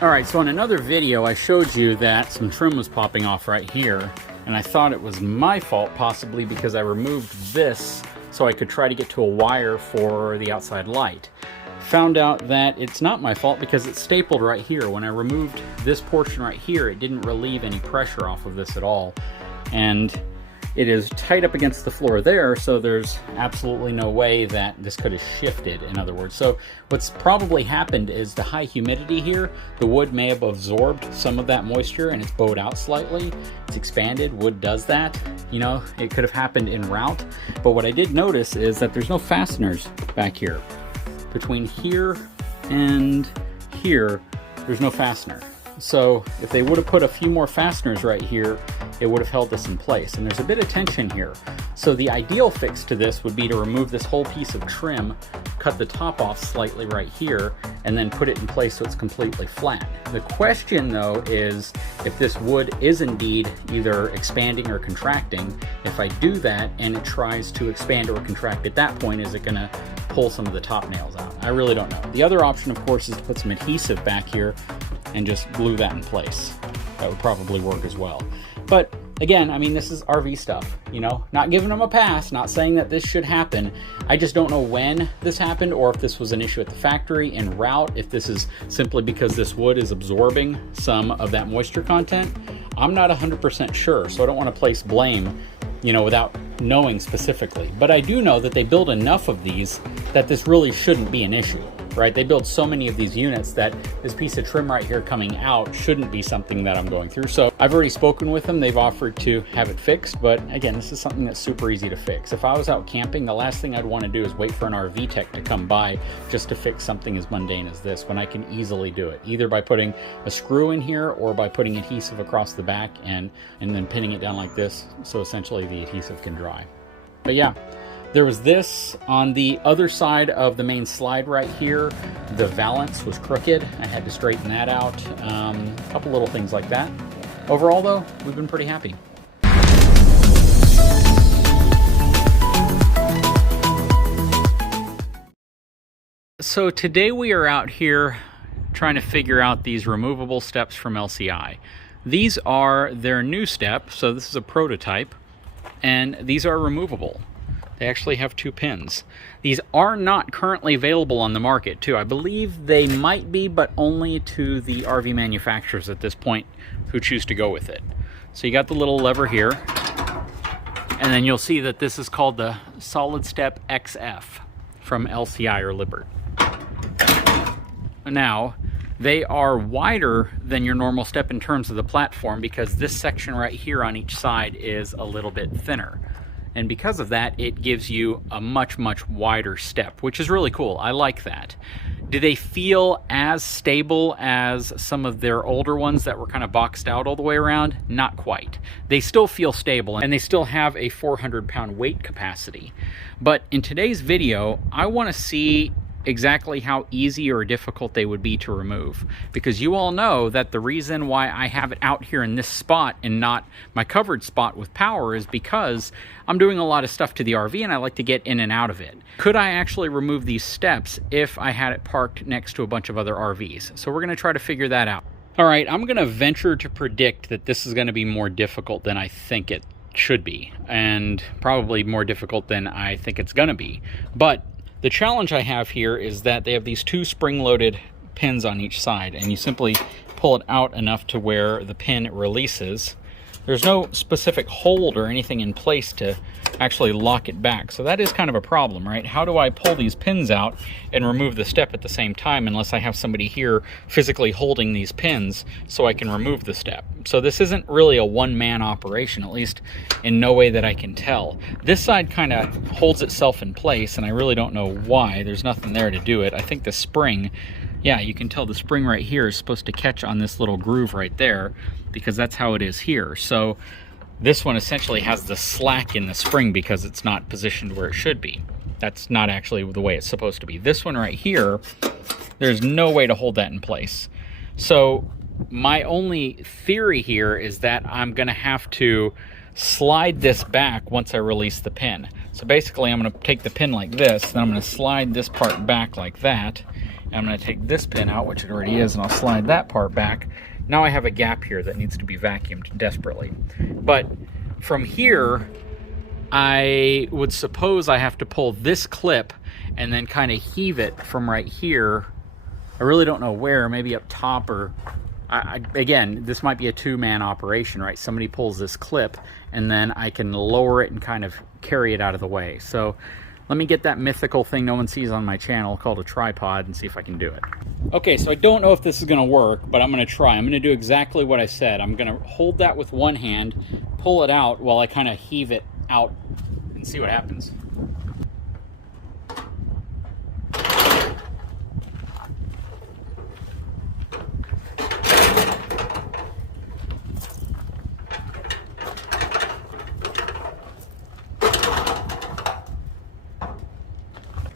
All right, so in another video, I showed you that some trim was popping off right here, and I thought it was my fault, possibly because I removed this so I could try to get to a wire for the outside light. Found out that it's not my fault because it's stapled right here. When I removed this portion right here, it didn't relieve any pressure off of this at all. And it is tight up against the floor there, so there's absolutely no way that this could have shifted, in other words. So what's probably happened is the high humidity here, the wood may have absorbed some of that moisture and it's bowed out slightly. It's expanded, wood does that. You know, it could have happened en route. But what I did notice is that there's no fasteners back here. Between here and here, there's no fastener. So if they would have put a few more fasteners right here, it would have held this in place. And there's a bit of tension here. So the ideal fix to this would be to remove this whole piece of trim, cut the top off slightly right here, and then put it in place so it's completely flat. The question though is if this wood is indeed either expanding or contracting. If I do that and it tries to expand or contract at that point, is it gonna pull some of the top nails out? I really don't know. The other option, of course, is to put some adhesive back here and just glue that in place. That would probably work as well. But again, I mean, this is RV stuff, you know, not giving them a pass, not saying that this should happen. I just don't know when this happened or if this was an issue at the factory en route, if this is simply because this wood is absorbing some of that moisture content. I'm not 100% sure, so I don't want to place blame, you know, without knowing specifically. But I do know that they build enough of these that this really shouldn't be an issue. Right? They build so many of these units that this piece of trim right here coming out shouldn't be something that I'm going through. So I've already spoken with them. They've offered to have it fixed, but again, this is something that's super easy to fix. If I was out camping, the last thing I'd want to do is wait for an RV tech to come by just to fix something as mundane as this, when I can easily do it, either by putting a screw in here or by putting adhesive across the back and then pinning it down like this, so essentially the adhesive can dry. But yeah, there was this on the other side of the main slide right here. The valance was crooked. I had to straighten that out. A couple little things like that. Overall though, we've been pretty happy. So today we are out here trying to figure out these removable steps from LCI. These are their new step, so this is a prototype, and these are removable. They actually have 2 pins. These are not currently available on the market too. I believe they might be, but only to the RV manufacturers at this point who choose to go with it. So you got the little lever here, and then you'll see that this is called the Solid Step XF from LCI or Lippert. Now, they are wider than your normal step in terms of the platform because this section right here on each side is a little bit thinner. And because of that, it gives you a much, much wider step, which is really cool. I like that. Do they feel as stable as some of their older ones that were kind of boxed out all the way around? Not quite. They still feel stable and they still have a 400-pound weight capacity. But in today's video, I want to see exactly how easy or difficult they would be to remove, because you all know that the reason why I have it out here in this spot and not my covered spot with power is because I'm doing a lot of stuff to the RV and I like to get in and out of it. Could I actually remove these steps if I had it parked next to a bunch of other RVs? So we're going to try to figure that out. All right, I'm going to venture to predict that this is going to be more difficult than I think it should be, and probably more difficult than I think it's going to be. But the challenge I have here is that they have these 2 spring-loaded pins on each side, and you simply pull it out enough to where the pin releases. There's no specific hold or anything in place to actually lock it back, so that is kind of a problem, right? How do I pull these pins out and remove the step at the same time unless I have somebody here physically holding these pins so I can remove the step? So this isn't really a one-man operation, at least in no way that I can tell. This side kind of holds itself in place, and I really don't know why. There's nothing there to do it. I think the spring, yeah, you can tell the spring right here is supposed to catch on this little groove right there because that's how it is here. So this one essentially has the slack in the spring because it's not positioned where it should be. That's not actually the way it's supposed to be. This one right here, there's no way to hold that in place. So my only theory here is that I'm gonna have to slide this back once I release the pin. So basically I'm gonna take the pin like this, then I'm gonna slide this part back like that, And I'm going to take this pin out, which it already is, and I'll slide that part back. Now I have a gap here that needs to be vacuumed desperately. But from here, I would suppose I have to pull this clip and then kind of heave it from right here. I really don't know where, maybe up top, or again, this might be a two-man operation, right? Somebody pulls this clip and then I can lower it and kind of carry it out of the way. So let me get that mythical thing no one sees on my channel called a tripod and see if I can do it. Okay, so I don't know if this is gonna work, but I'm gonna try. I'm gonna do exactly what I said. I'm gonna hold that with one hand, pull it out while I kind of heave it out and see what happens.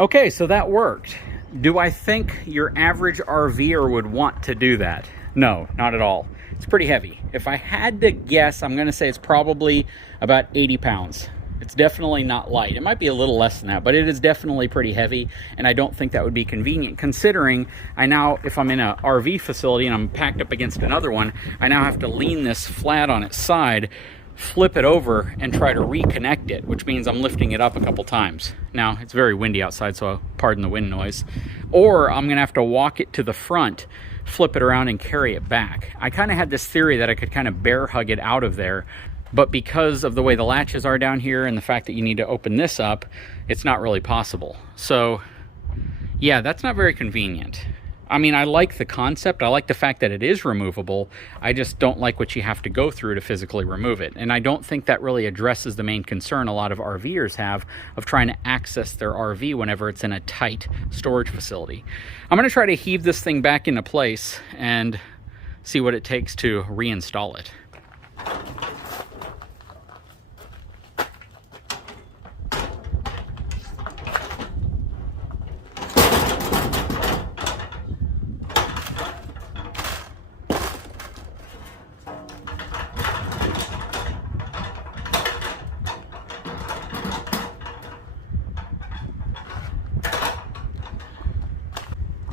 Okay, so that worked. Do I think your average RVer would want to do that? No, not at all. It's pretty heavy. If I had to guess, I'm gonna say it's probably about 80 pounds. It's definitely not light. It might be a little less than that, but it is definitely pretty heavy, and I don't think that would be convenient, considering I now, if I'm in an RV facility and I'm packed up against another one, I now have to lean this flat on its side, flip it over, and try to reconnect it, which means I'm lifting it up a couple times. Now, it's very windy outside, so pardon the wind noise. Or I'm gonna have to walk it to the front, flip it around, and carry it back. I kind of had this theory that I could kind of bear hug it out of there, but because of the way the latches are down here and the fact that you need to open this up, it's not really possible. So yeah, that's not very convenient. I mean, I like the concept. I like the fact that it is removable. I just don't like what you have to go through to physically remove it. And I don't think that really addresses the main concern a lot of RVers have of trying to access their RV whenever it's in a tight storage facility. I'm going to try to heave this thing back into place and see what it takes to reinstall it.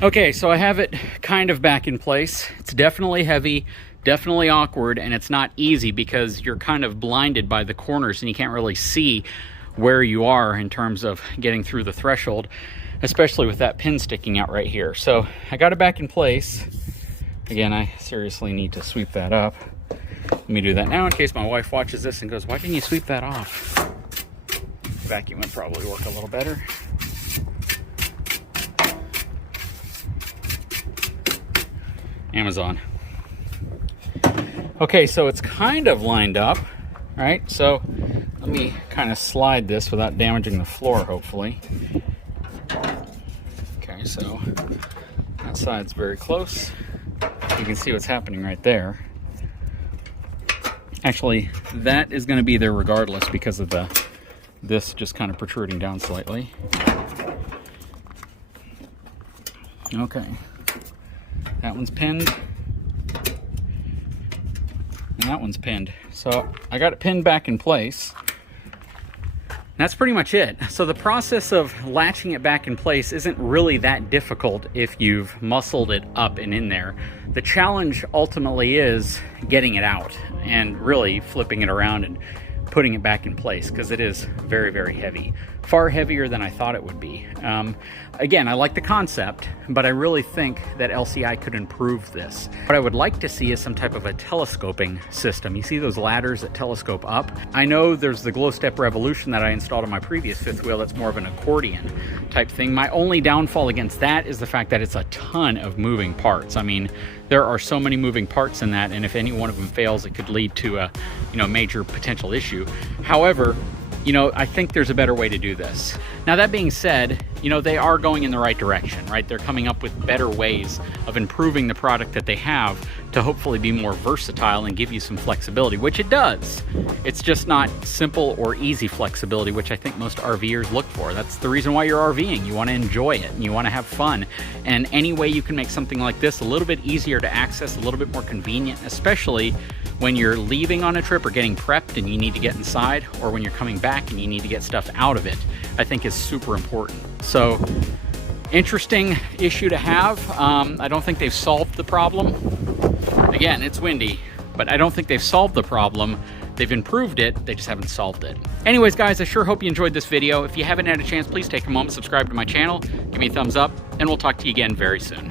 Okay, so I have it kind of back in place. It's definitely heavy, definitely awkward, and it's not easy because you're kind of blinded by the corners and you can't really see where you are in terms of getting through the threshold, especially with that pin sticking out right here. So I got it back in place. Again, I seriously need to sweep that up. Let me do that now in case my wife watches this and goes, "Why didn't you sweep that off?" Vacuum would probably work a little better. Amazon. Okay, so it's kind of lined up, right? So let me kind of slide this without damaging the floor, hopefully. Okay, so that side's very close. You can see what's happening right there. Actually, that is going to be there regardless because of this just kind of protruding down slightly. Okay. That one's pinned. And that one's pinned. So I got it pinned back in place. That's pretty much it. So the process of latching it back in place isn't really that difficult if you've muscled it up and in there. The challenge ultimately is getting it out and really flipping it around and putting it back in place, because it is very, very heavy. Far heavier than I thought it would be. Again, I like the concept, but I really think that LCI could improve this. What I would like to see is some type of a telescoping system. You see those ladders that telescope up? I know there's the Glow Step Revolution that I installed on my previous fifth wheel that's more of an accordion type thing. My only downfall against that is the fact that it's a ton of moving parts. I mean, there are so many moving parts in that, and if any one of them fails, it could lead to a major potential issue. However, I think there's a better way to do this. Now, that being said, they are going in the right direction, right? They're coming up with better ways of improving the product that they have to hopefully be more versatile and give you some flexibility, which it does. It's just not simple or easy flexibility, which I think most RVers look for. That's the reason why you're RVing. You want to enjoy it and you want to have fun. And any way you can make something like this a little bit easier to access, a little bit more convenient, especially when you're leaving on a trip or getting prepped and you need to get inside, or when you're coming back and you need to get stuff out of it, I think is super important. So Interesting issue to have. I don't think they've solved the problem. Again, it's windy, but I don't think they've solved the problem. They've improved it, they just haven't solved it. Anyways, guys, I sure hope you enjoyed this video. If you haven't had a chance, please take a moment, subscribe to my channel, give me a thumbs up, and we'll talk to you again very soon.